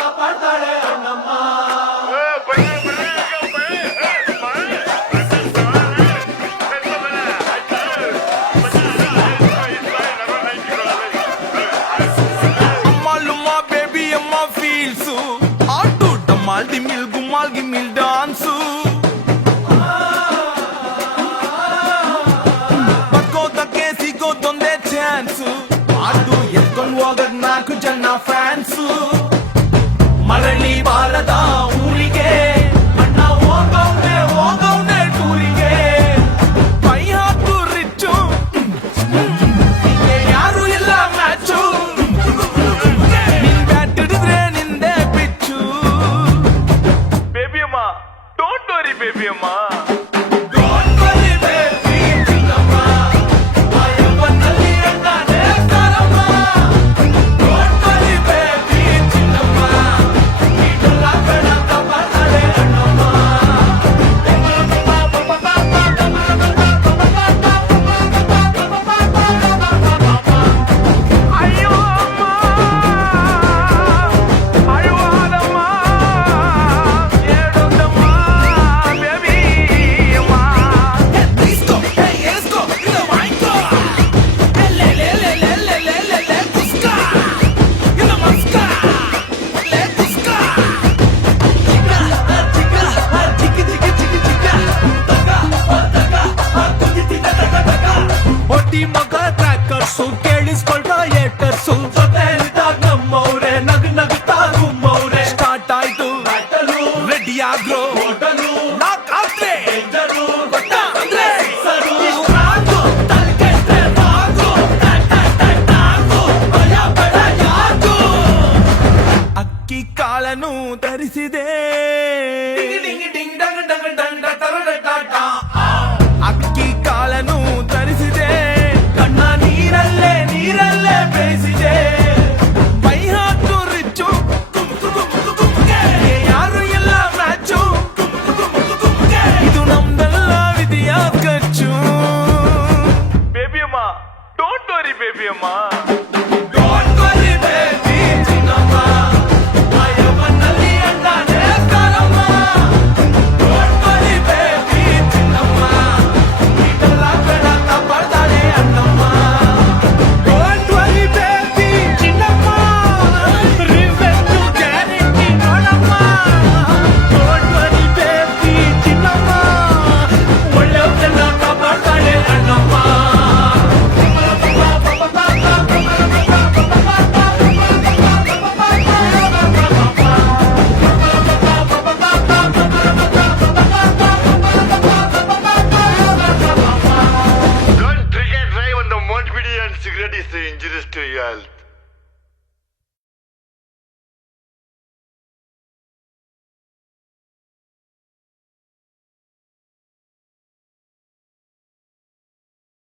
ಕಾಪಾಡ್ತಾಳೆ Annamma. ಗಿಮಿಲ್ ಗುಮ್ಮಾಲ್ ಗಿಮಿಲ್ dance ಬಕ್ಕೋದಕ್ಕೆ ಸಿಗೋದೊಂದೇ chance ಅದು ಎತ್ಕೊಂಡು ಹೋಗದ್ 4 ಜನ ಫ್ಯಾನ್ಸು ಮರಳಿ ಬಾರದ ಊರಿಗೆ ಅಣ್ಣ ಹೋಗವ್ನೆ ಟೂರಿಗೆ ಕೈ ಹಾಕು ರಿಚ್ಚು ಯಾರು ಇಲ್ಲ ಮ್ಯಾಚು ನಿನ್ ಬ್ಯಾಟ್ ಹಿಡಿದ್ರೆ ನಿಂದೆ ಪಿಚ್ಚು ಬೇಬಿ ಅಮ್ಮ ಡೋಂಟ್ ವರಿ ಬೇಬಿ ಅಮ್ಮ ಮಗ ಟ್ರ್ಯಾಕರ್ಸು ಕೇಳಿಸ್ಕೊಳ್ರ ಏಟರ್ಸು ನಮ್ಮವ್ರೆ ನಗ್ತಾ ಗುಮ್ಮವ್ರೆ ಸ್ಟಾರ್ಟ್ ಆಯ್ತು ರೆಡಿ ಆಗ್ರೋ ನಾಕಾದ್ರೆ ಅಕ್ಕಿ ಕಾಳನು ತರಿಸಿದೆ ಅಕ್ಕಿ ಕಾಳನು ತರಿಸಿದೆ ಕಣ್ಣ ನೀರಲ್ಲೇ ಬೇಯಿಸಿದೆ ಮೈ ಹಾಕು ರಿಚ್ಚು ಯಾರು ಎಲ್ಲ ಮ್ಯಾಚು ಇದು ನಮ್ದೆಲ್ಲ ವಿಧಿಯ ಖರ್ಚು ಬೇಬಿ ಅಮ್ಮ ಡೋಂಟ್ ವರಿ ಬೇಬಿ ಅಮ್ಮ